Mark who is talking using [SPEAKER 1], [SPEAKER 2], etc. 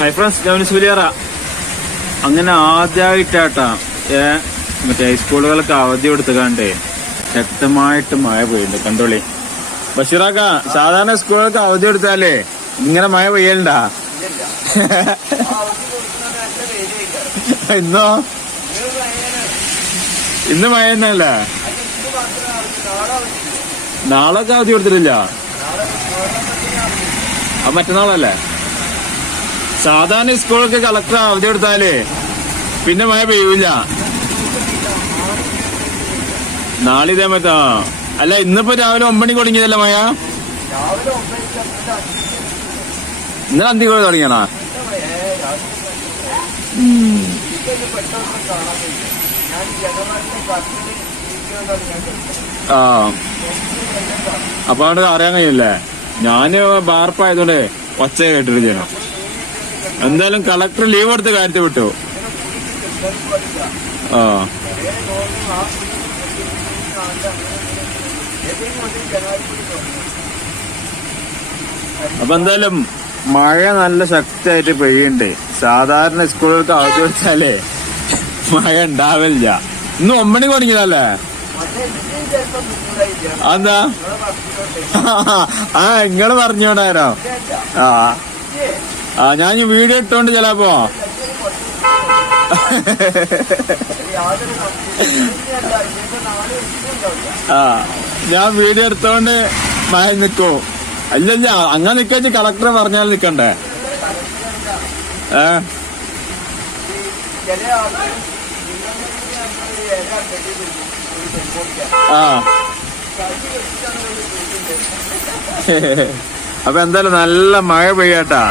[SPEAKER 1] Hi friends ഗവനിസ് Valiyara അങ്ങനെ ആദ്യമായിട്ടാട്ടാ മറ്റേ ഹൈസ്കൂളുകളൊക്കെ അവധി കൊടുത്തുകാണ്ടേ ശക്തമായിട്ട് മഴ പെയ്യുന്നുണ്ട്. കണ്ടോളി. ബഷീറാക്ക സാധാരണ സ്കൂളുകൾക്ക് അവധി കൊടുത്താലേ ഇങ്ങനെ മഴ പെയ്യണ്ട ഇന്നോ? ഇന്ന് മഴ തന്നെയല്ല? നാളൊക്കെ അവധി കൊടുത്തിട്ടില്ല? അത് മറ്റന്നാളല്ലേ? സാധാരണ സ്കൂളൊക്കെ കളക്ടർ അവധി കൊടുത്താൽ പിന്നെ മഴ പെയ്യൂല. നാളെ ഇതേ മറ്റാ അല്ല ഇന്നിപ്പോ രാവിലെ ഒമ്പണി തുടങ്ങിയതല്ലേ മഴ? ഇന്നലെ അന്തി കൂടെ തുടങ്ങിയാണോ ആ അപ്പൊ അവിടെ അറിയാൻ കഴിയില്ലേ? ഞാൻ ബാർപ്പായതുകൊണ്ട് ഒച്ച കേട്ടിട്ട് ചെയ്യണം എന്തായാലും കളക്ടർ ലീവ് എടുത്ത് കാര്യത്തിൽ വിട്ടു. ആ. അപ്പൊ എന്തായാലും മഴ നല്ല ശക്തിയായിട്ട് പെയ്യുണ്ട് സാധാരണ സ്കൂളുകൾക്ക് അവധി വെച്ചാലേ മഴ ഉണ്ടാവില്ല. ഇന്ന് ഒമ്പണി തുടങ്ങിയതല്ലേ? അതെന്താ? ആ ഇങ്ങൾ പറഞ്ഞോണ്ടാരോ ആ. ആ ഞാൻ ഈ വീഡിയോ ഇട്ടോണ്ട് ചിലപ്പോ ആ ഞാൻ വീഡിയോ എടുത്തോണ്ട് മഴ നിൽക്കോ അല്ലല്ല അങ്ങനെ നിക്കാച്ച് കളക്ടർ പറഞ്ഞാൽ നിക്കണ്ടേ. ആ. അപ്പൊ എന്തായാലും നല്ല മഴ പെയ്യാട്ടാ.